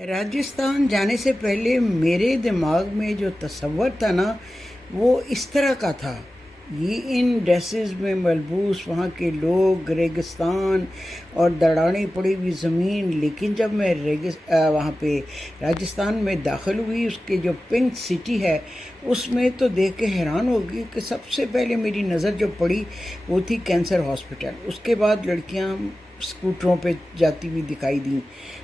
राजस्थान जाने से पहले मेरे दिमाग में जो तसव्वुर था ना, वो इस तरह का था। ये इन ड्रेसेस में मलबूस वहाँ के लोग, रेगिस्तान और दराड़ें पड़ी हुई ज़मीन। लेकिन जब मैं वहाँ पे राजस्थान में दाखिल हुई, उसके जो पिंक सिटी है उसमें, तो देख के हैरान हो गई कि सबसे पहले मेरी नज़र जो पड़ी वो थी कैंसर हॉस्पिटल। उसके बाद लड़कियाँ स्कूटरों पे जाती हुई दिखाई दी।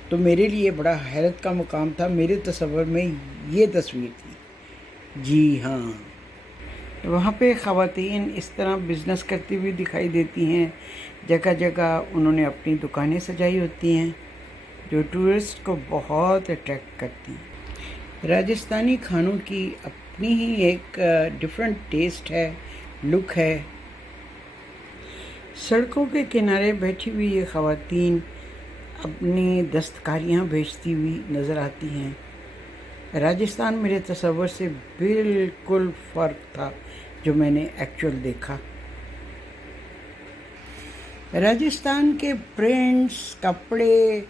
तो मेरे लिए बड़ा हैरत का मुकाम था। मेरे तस्वर में ये तस्वीर थी। जी हाँ, वहाँ पे ख़वातीन इस तरह बिज़नेस करती हुई दिखाई देती हैं। जगह जगह उन्होंने अपनी दुकानें सजाई होती हैं जो टूरिस्ट को बहुत अट्रैक्ट करती हैं। राजस्थानी खानों की अपनी ही एक डिफरेंट टेस्ट है, लुक है। सड़कों के किनारे बैठी हुई ये ख़वातीन अपनी दस्तकारियाँ बेचती हुई नज़र आती हैं। राजस्थान मेरे तसव्वुर से बिल्कुल फ़र्क था जो मैंने एक्चुअल देखा। राजस्थान के प्रिंट्स, कपड़े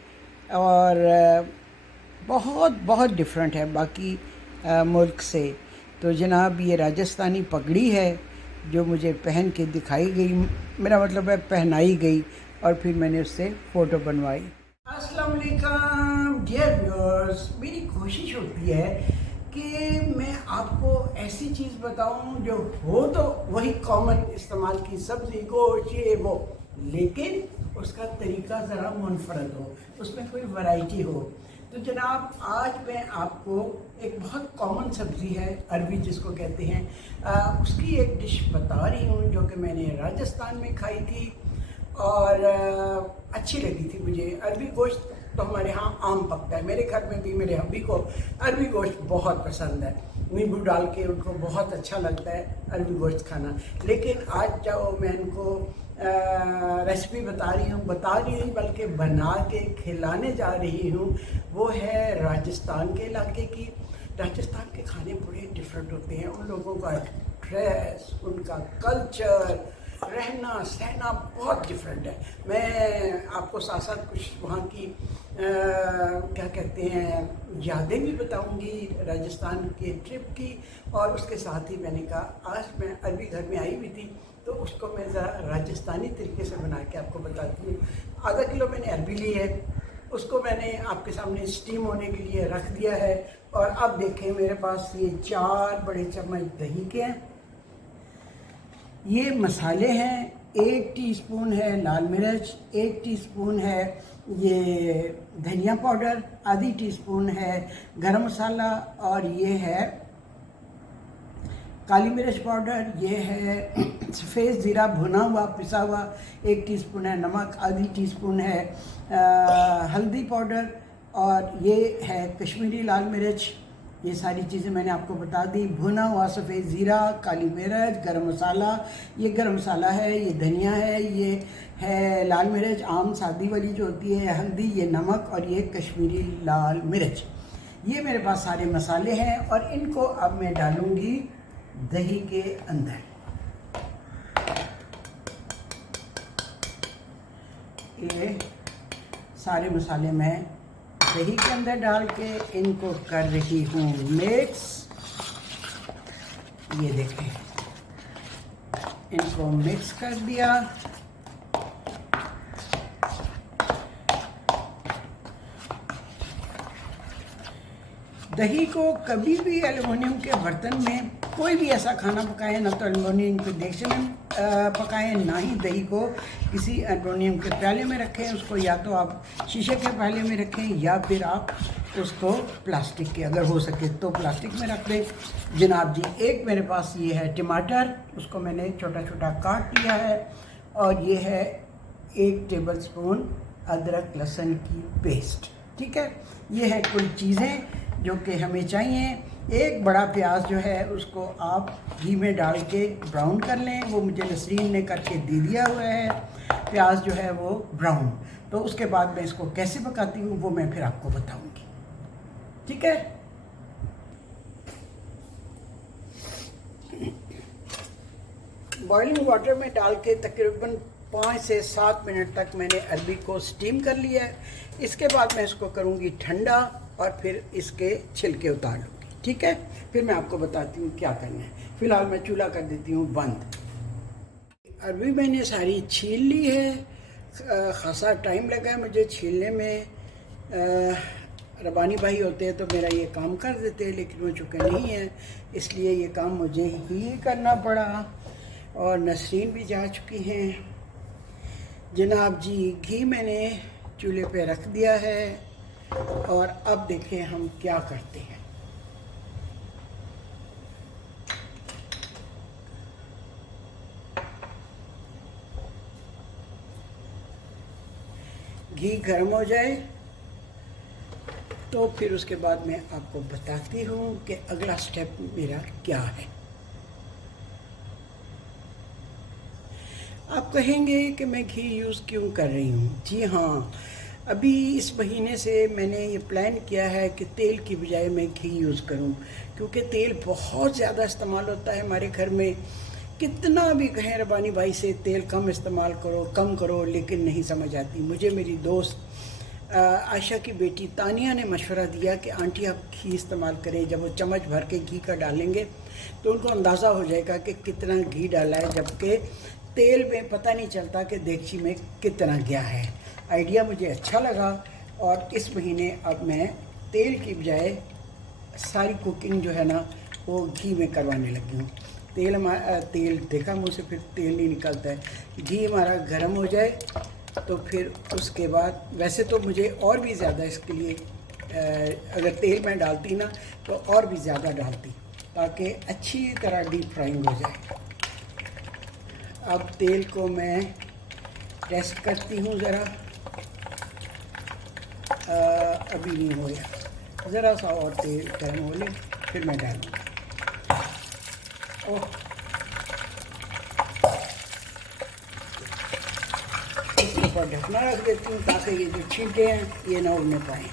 और बहुत बहुत डिफरेंट है बाकी मुल्क से। तो जनाब, ये राजस्थानी पगड़ी है जो मुझे पहन के दिखाई गई, मेरा मतलब है पहनाई गई, और फिर मैंने उससे फ़ोटो बनवाई। अस्सलाम वालेकुम डियर व्यूअर्स, मेरी कोशिश होती है कि मैं आपको ऐसी चीज़ बताऊं जो हो तो वही कॉमन इस्तेमाल की सब्ज़ी, गोश्त, ये वो, लेकिन उसका तरीका ज़रा मुनफरद हो, उसमें कोई वैरायटी हो। तो जनाब, आज मैं आपको एक बहुत कॉमन सब्ज़ी है, अरबी जिसको कहते हैं, उसकी एक डिश बता रही हूँ जो कि मैंने राजस्थान में खाई थी और अच्छी लगी थी मुझे। अरबी गोश्त तो हमारे यहाँ आम पकता है, मेरे घर में भी मेरे हब्बी को अरबी गोश्त बहुत पसंद है। नींबू डाल के उनको बहुत अच्छा लगता है अरबी गोश्त खाना। लेकिन आज जो मैं इनको रेसिपी बता रही हूँ बल्कि बना के खिलाने जा रही हूँ, वो है राजस्थान के इलाके की। राजस्थान के खाने बड़े डिफरेंट होते हैं। उन लोगों का ड्रेस, उनका कल्चर, रहना सहना बहुत डिफरेंट है। मैं आपको साथ साथ कुछ वहाँ की क्या कहते हैं यादें भी बताऊंगी राजस्थान के ट्रिप की, और उसके साथ ही मैंने कहा आज मैं अरबी घर में आई हुई थी तो उसको मैं ज़रा राजस्थानी तरीके से बना के आपको बताती हूँ। आधा किलो मैंने अरबी ली है, उसको मैंने आपके सामने स्टीम होने के लिए रख दिया है। और अब देखें, मेरे पास ये 4 बड़े चम्मच दही के हैं। ये मसाले हैं, 1 टीस्पून है लाल मिर्च, 1 टीस्पून है ये धनिया पाउडर, आधी टीस्पून है गरम मसाला, और ये है काली मिर्च पाउडर, ये है सफ़ेद ज़ीरा भुना हुआ पिसा हुआ, 1 टीस्पून है नमक, आधी टीस्पून है हल्दी पाउडर, और ये है कश्मीरी लाल मिर्च। ये सारी चीज़ें मैंने आपको बता दी। भुना हुआ सफ़ेद ज़ीरा, काली मिर्च, गरम मसाला, ये गरम मसाला है, ये धनिया है, ये है लाल मिर्च आम सादी वाली जो होती है, हल्दी, ये नमक, और ये कश्मीरी लाल मिर्च। ये मेरे पास सारे मसाले हैं और इनको अब मैं डालूँगी दही के अंदर। ये सारे मसाले मैं दही के अंदर डाल के इनको कर रही हूँ मिक्स। ये देखें, इनको मिक्स कर दिया। दही को कभी भी एल्युमिनियम के बर्तन में कोई भी ऐसा खाना पकाएं, ना तो एल्युमिनियम के देगचे में पकाएं, ना ही दही को किसी एल्युमिनियम के प्याले में रखें। उसको या तो आप शीशे के प्याले में रखें या फिर आप उसको प्लास्टिक के, अगर हो सके तो प्लास्टिक में रख दें। जनाब जी, एक मेरे पास ये है टमाटर, उसको मैंने छोटा छोटा काट लिया है, और ये है 1 टेबल स्पून अदरक लहसुन की पेस्ट। ठीक है, ये है कुल चीज़ें जो कि हमें चाहिए। एक बड़ा प्याज जो है उसको आप घी में डाल के ब्राउन कर लें, वो मुझे नसरीन ने करके दे दिया हुआ है। प्याज जो है वो ब्राउन, तो उसके बाद मैं इसको कैसे पकाती हूँ वो मैं फिर आपको बताऊँगी। ठीक है, बॉइलिंग वाटर में डाल के तकरीबन 5 से 7 मिनट तक मैंने अरबी को स्टीम कर लिया है। इसके बाद मैं इसको करूँगी ठंडा, और फिर इसके छिलके उतार लूँगी, ठीक है। फिर मैं आपको बताती हूँ क्या करना है। फ़िलहाल मैं चूल्हा कर देती हूँ बंद। अरबी मैंने सारी छील ली है, ख़ासा टाइम लगा है मुझे छीलने में। रबानी भाई होते हैं तो मेरा ये काम कर देते हैं, लेकिन वो चुके नहीं हैं, इसलिए ये काम मुझे ही करना पड़ा। और नसरीन भी जा चुकी हैं। जनाब जी, घी मैंने चूल्हे पे रख दिया है और अब देखें हम क्या करते हैं। घी गर्म हो जाए तो फिर उसके बाद मैं आपको बताती हूँ कि अगला स्टेप मेरा क्या है। आप कहेंगे कि मैं घी यूज़ क्यों कर रही हूँ। जी हाँ, अभी इस महीने से मैंने ये प्लान किया है कि तेल की बजाय मैं घी यूज़ करूँ, क्योंकि तेल बहुत ज़्यादा इस्तेमाल होता है हमारे घर में। कितना भी कहें रबानी भाई से तेल कम इस्तेमाल करो, कम करो, लेकिन नहीं समझ आती। मुझे मेरी दोस्त आयशा की बेटी तानिया ने मशवरा दिया कि आंटी आप घी इस्तेमाल करें। जब वो चम्मच भर के घी का डालेंगे तो उनको अंदाज़ा हो जाएगा कि कितना घी डाला है, जबकि तेल में पता नहीं चलता कि देगची में कितना गया है। आइडिया मुझे अच्छा लगा और इस महीने अब मैं तेल की बजाय सारी कुकिंग जो है ना वो घी में करवाने लगी हूँ। तेल देखा मुँह से फिर तेल नहीं निकलता है। घी हमारा गर्म हो जाए तो फिर उसके बाद, वैसे तो मुझे और भी ज़्यादा इसके लिए अगर तेल मैं डालती ना तो और भी ज़्यादा डालती, ताकि अच्छी तरह डीप फ्राइंग हो जाए। अब तेल को मैं टेस्ट करती हूँ ज़रा। अभी नहीं हो गया, ज़रा सा और तेल गर्म हो ले फिर मैं डालूँगी। ओह, इसके ऊपर ढकना रख देती हूँ ताकि ये जो छींटे हैं ये ना उड़ने पाएँ।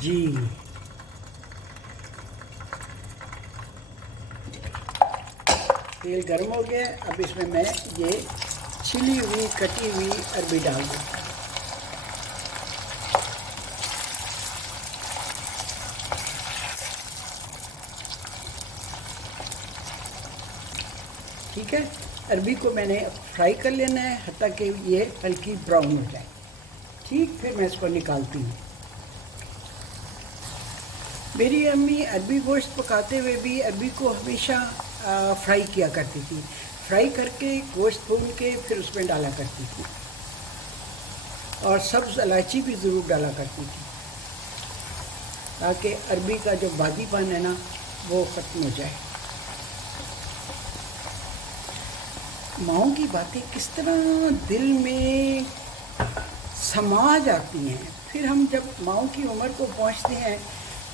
जी, तेल गर्म हो गया। अब इसमें मैं ये छिली हुई कटी हुई अरबी डाल दूँ। ठीक है, अरबी को मैंने फ्राई कर लेना है हत्ता कि ये हल्की ब्राउन हो जाए। ठीक, फिर मैं इसको निकालती हूँ। मेरी अम्मी अरबी गोश्त पकाते हुए भी अरबी को हमेशा फ्राई किया करती थी। फ्राई करके गोश्त भून के फिर उसमें डाला करती थी और सब्ज़ इलायची भी ज़रूर डाला करती थी, ताकि अरबी का जो बादीपन है ना वो ख़त्म हो जाए। माँओं की बातें किस तरह दिल में समा जाती हैं। फिर हम जब माँओं की उम्र को पहुँचते हैं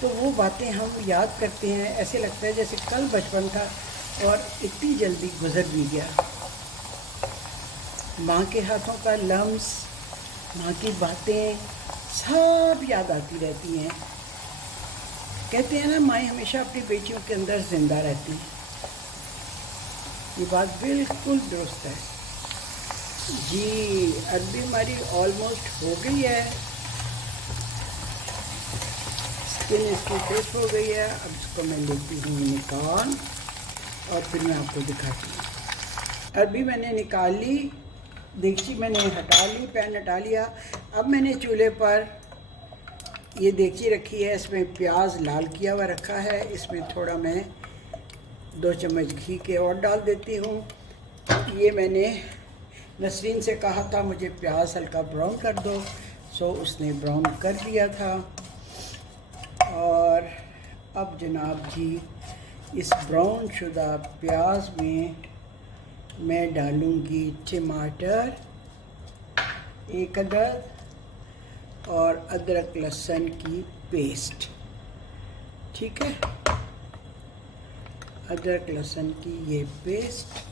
तो वो बातें हम याद करते हैं, ऐसे लगता है जैसे कल बचपन था और इतनी जल्दी गुजर भी गया। माँ के हाथों का लम्स, माँ की बातें सब याद आती रहती हैं। कहते हैं ना, माएँ हमेशा अपनी बेटियों के अंदर ज़िंदा रहती हैं। ये बात बिल्कुल दुरुस्त है। जी, अरबी हमारी ऑलमोस्ट हो गई है, स्किन इसकी क्रिस्प हो गई है। अब इसको मैं लेती हूँ निकाल और फिर मैं आपको दिखाती हूँ। अरबी मैंने निकाल ली, देगची मैंने हटा ली, पैन हटा लिया। अब मैंने चूल्हे पर ये देगची रखी है, इसमें प्याज लाल किया हुआ रखा है। इसमें थोड़ा मैं 2 चम्मच घी के और डाल देती हूँ। ये मैंने नसरीन से कहा था मुझे प्याज हल्का ब्राउन कर दो, सो उसने ब्राउन कर दिया था। और अब जनाब जी, इस ब्राउन शुदा प्याज में मैं डालूँगी टमाटर 1 अदद और अदरक लहसुन की पेस्ट। ठीक है, अदरक लहसुन की ये पेस्ट।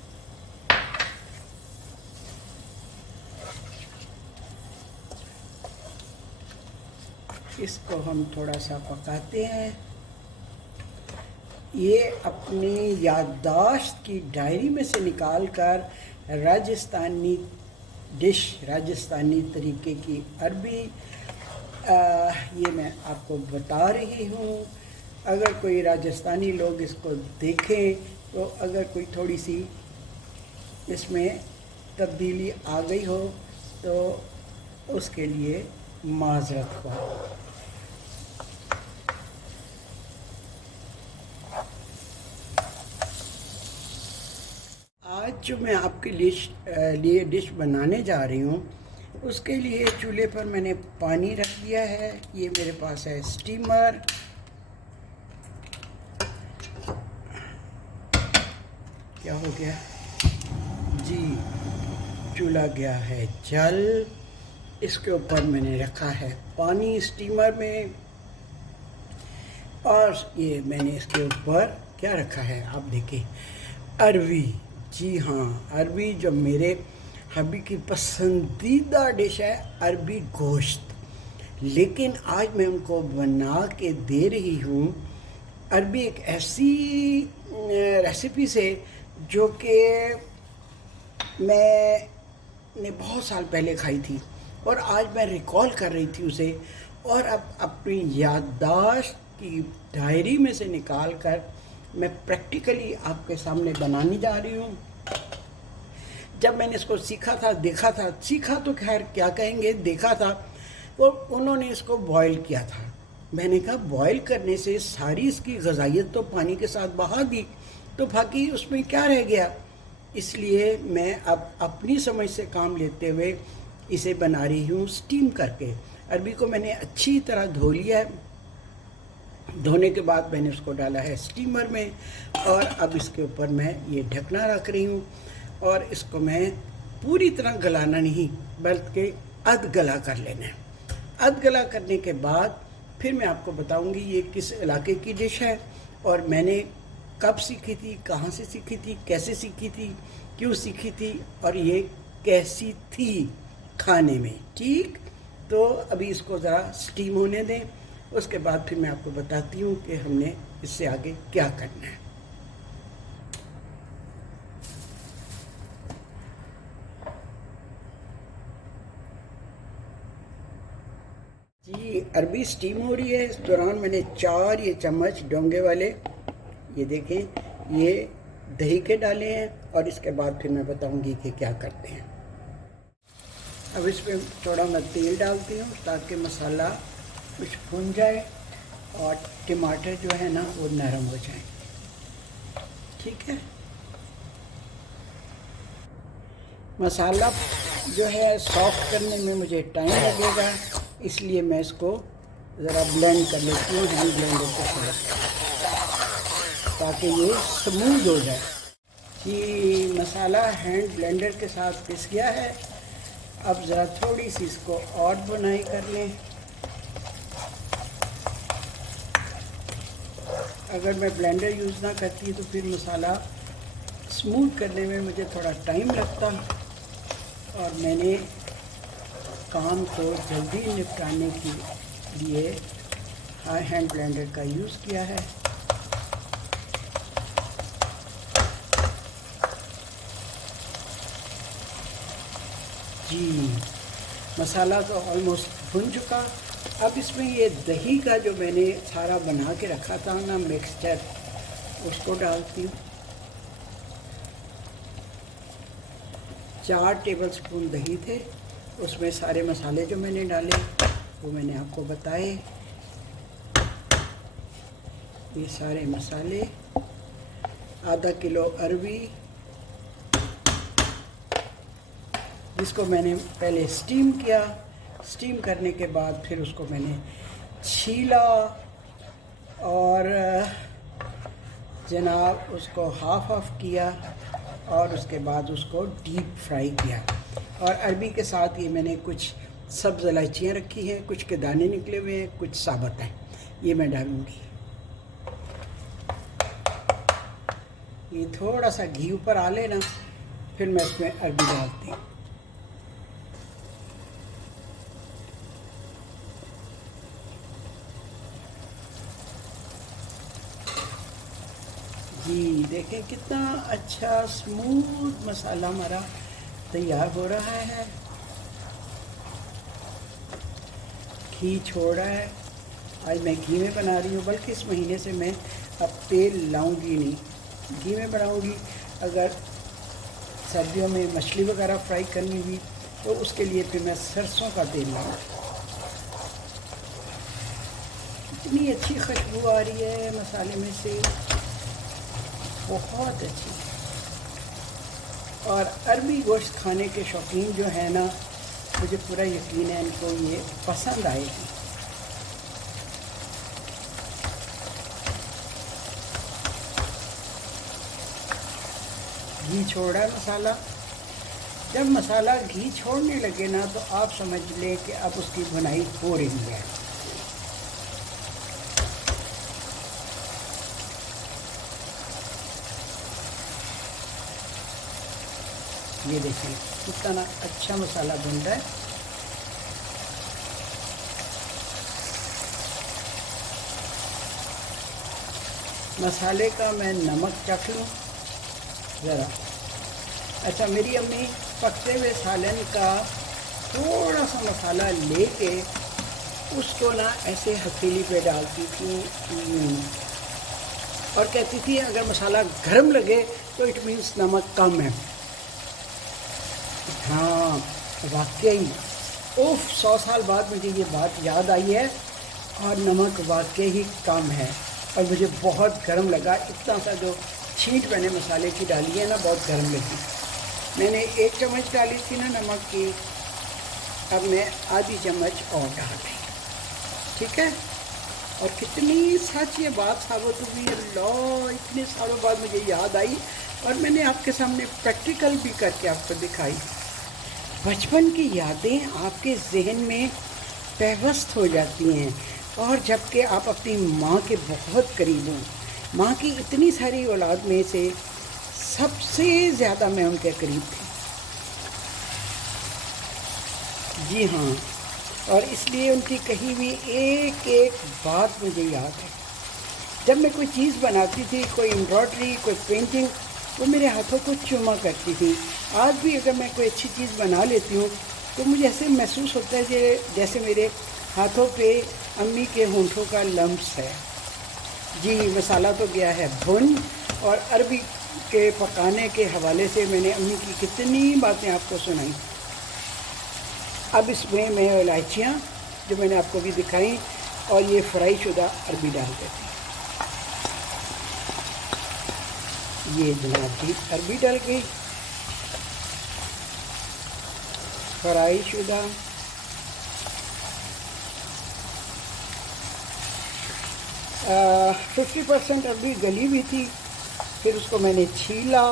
इसको हम थोड़ा सा पकाते हैं। ये अपनी याददाश्त की डायरी में से निकाल कर राजस्थानी डिश, राजस्थानी तरीके की अरबी ये मैं आपको बता रही हूँ। अगर कोई राजस्थानी लोग इसको देखें तो अगर कोई थोड़ी सी इसमें तब्दीली आ गई हो तो उसके लिए माजरत हो। आज जो मैं आपके लिए डिश बनाने जा रही हूँ उसके लिए चूल्हे पर मैंने पानी रख दिया है। ये मेरे पास है स्टीमर। क्या हो गया जी, चूल्हा गया है जल। इसके ऊपर मैंने रखा है पानी स्टीमर में, और ये मैंने इसके ऊपर क्या रखा है आप देखिए, अरवी। जी हाँ, अरवी जो मेरे हबी की पसंदीदा डिश है, अरबी गोश्त। लेकिन आज मैं उनको बना के दे रही हूँ। अरबी एक ऐसी रेसिपी से जो कि मैंने बहुत साल पहले खाई थी और आज मैं रिकॉल कर रही थी उसे, और अब अपनी याददाश्त की डायरी में से निकाल कर मैं प्रैक्टिकली आपके सामने बनाने जा रही हूँ। जब मैंने इसको सीखा था, देखा था, सीखा तो खैर क्या कहेंगे, देखा था, तो उन्होंने इसको बॉईल किया था। मैंने कहा बॉईल करने से सारी इसकी ग़िज़ाइयत तो पानी के साथ बहा दी, तो बाकी उसमें क्या रह गया। इसलिए मैं अब अपनी समझ से काम लेते हुए इसे बना रही हूँ स्टीम करके। अरबी को मैंने अच्छी तरह धो लिया है। धोने के बाद मैंने उसको डाला है स्टीमर में, और अब इसके ऊपर मैं ये ढकना रख रही हूँ। और इसको मैं पूरी तरह गलाना नहीं बल्कि अध गला कर लेना है। अध गला करने के बाद फिर मैं आपको बताऊंगी ये किस इलाके की डिश है और मैंने कब सीखी थी, कहाँ से सीखी थी, कैसे सीखी थी, क्यों सीखी थी, और ये कैसी थी खाने में। ठीक, तो अभी इसको ज़रा स्टीम होने दें, उसके बाद फिर मैं आपको बताती हूँ कि हमने इससे आगे क्या करना है। जी, अरबी स्टीम हो रही है। इस दौरान मैंने 4 ये चम्मच डोंगे वाले, ये देखें, ये दही के डाले हैं, और इसके बाद फिर मैं बताऊंगी कि क्या करते हैं। अब इसमें थोड़ा मैं तेल डालती हूँ ताकि मसाला कुछ भुन जाए और टमाटर जो है ना वो नरम हो जाए। ठीक है, मसाला जो है सॉफ्ट करने में मुझे टाइम लगेगा, इसलिए मैं इसको ज़रा ब्लेंड कर लेती हूँ हैंड ब्लेंडर के साथ, ताकि ये स्मूथ हो जाए। कि मसाला हैंड ब्लेंडर के साथ पिस गया है। अब ज़रा थोड़ी सी इसको और बुनाई कर लें। अगर मैं ब्लेंडर यूज़ ना करती तो फिर मसाला स्मूथ करने में मुझे थोड़ा टाइम लगता, और मैंने काम को जल्दी निपटाने के लिए हैंड ब्लेंडर का यूज़ किया है। जी, मसाला तो ऑलमोस्ट भुन चुका। अब इसमें ये दही का जो मैंने सारा बना के रखा था ना मिक्सचर, उसको डालती हूँ। 4 टेबलस्पून दही थे, उसमें सारे मसाले जो मैंने डाले वो मैंने आपको बताए। ये सारे मसाले, आधा किलो अरबी जिसको मैंने पहले स्टीम किया। स्टीम करने के बाद फिर उसको मैंने छीला और जनाब उसको हाफ किया, और उसके बाद उसको डीप फ्राई किया। और अरबी के साथ ये मैंने कुछ सब्ज़ इलायचियाँ रखी हैं, कुछ के दाने निकले हुए हैं, कुछ साबुत हैं, ये मैं डालूँगी। ये थोड़ा सा घी ऊपर आ लेना, फिर मैं इसमें अरबी डालती हूँ। जी देखें कितना अच्छा स्मूथ मसाला हमारा तैयार हो रहा है। घी छोड़ रहा है। आज मैं घी में बना रही हूँ, बल्कि इस महीने से मैं अब तेल लाऊंगी नहीं, घी में बनाऊंगी। अगर सर्दियों में मछली वगैरह फ्राई करनी हुई तो उसके लिए फिर मैं सरसों का तेल लाऊंगी। इतनी अच्छी खुशबू आ रही है मसाले में से, बहुत अच्छी। और अरबी गोश्त खाने के शौकीन जो है ना, मुझे पूरा यकीन है इनको ये पसंद आएगी। घी छोड़ रहा है मसाला। जब मसाला घी छोड़ने लगे ना तो आप समझ लें कि अब उसकी भुनाई हो रही है। ये देखिए कितना अच्छा मसाला बन रहा है। मसाले का मैं नमक चख लूँ ज़रा। अच्छा, मेरी अम्मी पकते हुए सालन का थोड़ा सा मसाला लेके उसको ना ऐसे हथेली पे डालती थी और कहती थी अगर मसाला गर्म लगे तो इट मीन्स नमक कम है। हाँ वाकई, उफ 100 साल बाद मुझे ये बात याद आई है और नमक वाकई ही कम है और मुझे बहुत गर्म लगा। इतना सा जो छींट मैंने मसाले की डाली है ना, बहुत गर्म लगी। मैंने 1 चम्मच डाली थी ना नमक की, अब मैं आधी चम्मच और डाल रही, ठीक है। और कितनी सच ये बात साबित हुई, अल्लाह इतने सालों बाद मुझे याद आई और मैंने आपके सामने प्रैक्टिकल भी करके आपको दिखाई। बचपन की यादें आपके जहन में पेवस्त हो जाती हैं और जबकि आप अपनी माँ के बहुत करीब हों। माँ की इतनी सारी औलाद में से सबसे ज़्यादा मैं उनके करीब थी। जी हाँ, और इसलिए उनकी कही हुई एक एक बात मुझे याद है। जब मैं कोई चीज़ बनाती थी, कोई एम्ब्रॉयडरी, कोई पेंटिंग, वो मेरे हाथों को चूमा करती थी। आज भी अगर मैं कोई अच्छी चीज़ बना लेती हूँ तो मुझे ऐसे महसूस होता है कि जैसे मेरे हाथों पे अम्मी के होंठों का लम्स है। जी, मसाला तो गया है भुन और अरबी के पकाने के हवाले से मैंने अम्मी की कितनी बातें आपको सुनाई। अब इसमें मैं इलायचियाँ जो मैंने आपको भी दिखाई और ये फ्राई शुदा अरबी डाल देती हूँ। ये जनाब की अरबी डल गई फ्राई शुदा। 50% अरबी गली भी थी, फिर उसको मैंने छीला।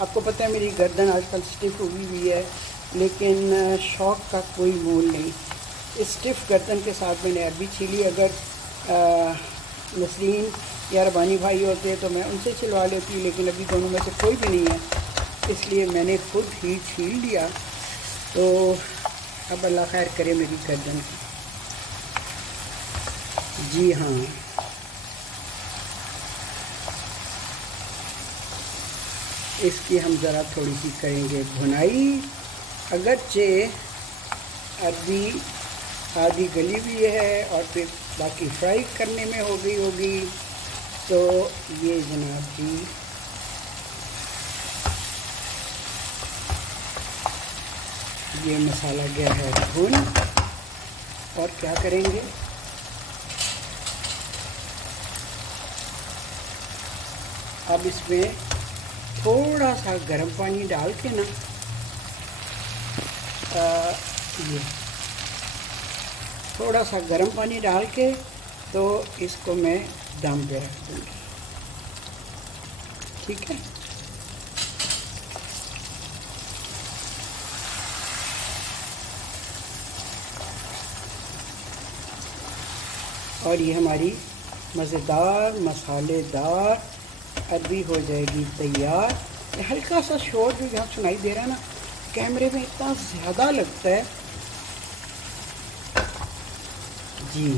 आपको पता है मेरी गर्दन आजकल स्टिफ हुई हुई है, लेकिन शौक़ का कोई मोल नहीं। इस स्टिफ गर्दन के साथ मैंने अरबी छीली। अगर नसरीन या रबानी भाई होते तो मैं उनसे छिलवा लेती, लेकिन अभी दोनों में से कोई भी नहीं है, इसलिए मैंने खुद ही छील लिया। तो अब अल्लाह खैर करे मेरी गर्दन की। जी हाँ, इसकी हम ज़रा थोड़ी सी करेंगे भुनाई। अगरचे अरबी आधी गली भी है और फिर बाकी फ्राई करने में हो गई होगी। तो ये जनाब जी ये मसाला गया है भुन। और क्या करेंगे, अब इसमें थोड़ा सा गर्म पानी डाल के ना ये थोड़ा सा गर्म पानी डाल के तो इसको मैं दम पे रख दूँगी, ठीक है। और ये हमारी मज़ेदार मसालेदार अरबी हो जाएगी तैयार। ये हल्का सा शोर जो यहाँ सुनाई दे रहा है ना, कैमरे में इतना ज़्यादा लगता है। जी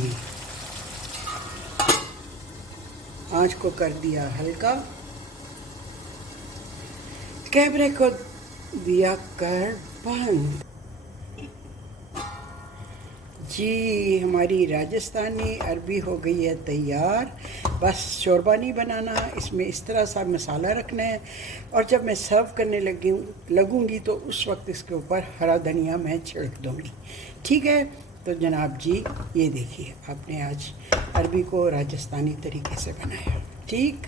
आँच को कर दिया हल्का, कैमरे को दिया कर बंद। जी हमारी राजस्थानी अरबी हो गई है तैयार। बस शोरबा नहीं बनाना, इसमें इस तरह सा मसाला रखना है, और जब मैं सर्व करने लगूंगी तो उस वक्त इसके ऊपर हरा धनिया मैं छिड़क दूंगी। ठीक है, तो जनाब जी ये देखिए आपने आज अरबी को राजस्थानी तरीके से बनाया। ठीक।